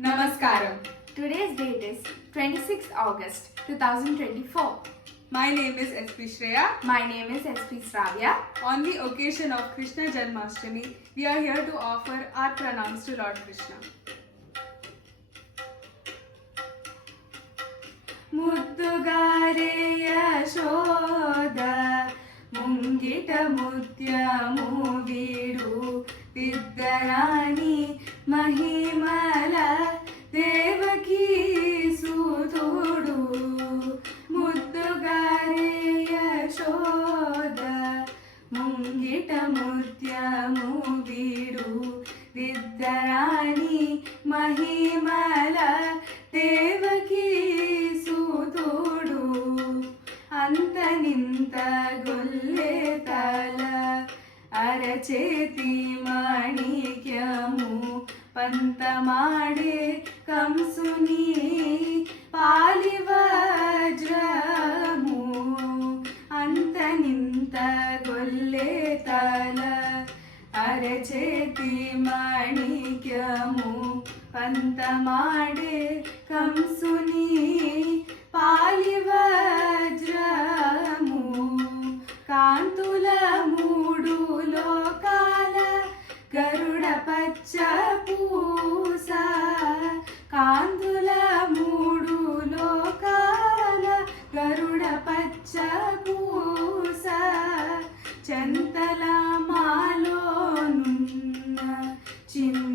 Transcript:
Namaskaram. Today's date is 26th August 2024. My name is SP Shreya. My name is SP Sravya. On the occasion of Krishna Janmashtami, we are here to offer our pranams to Lord Krishna. ಮುದ್ದುಗಾರೆ Yashoda ಮುಂಗಿಟ ಮುತ್ಯಮು ಬಿಡು ತಿದ್ದರಾಣಿ ಮಹಿಮಲ ದೇವಕಿ ಸುತೋಡು ಮುದ್ದುಗಾರೆ ಯಶೋದ ಮುಂಗಿಟ ಮುತ್ಯಮು ಬಿಡು ತಿದ್ದರಾಣಿ ಮಹಿಮಲ ದೇವಕಿ ಸುತೋಡು ಅಂತ ನಿಂತ ಗೊಲ್ಲೆ ತಲ ಅರಚೇತಿ ಮಾಣಿಕ್ಯಮು పంత మాడే కంసుని పాలి వజ్రము అంత నింత గొల్లే తల అరచేతి మాణిక్యము పంత మాడే కంసుని పాలి వజ్రము కాంతుల మూడు లోకాల గరుడ పచ్చ పూస కాంతుల మూడు లోకాల గరుడ పచ్చ పూస చెంతల మాలోనున్న చిన్న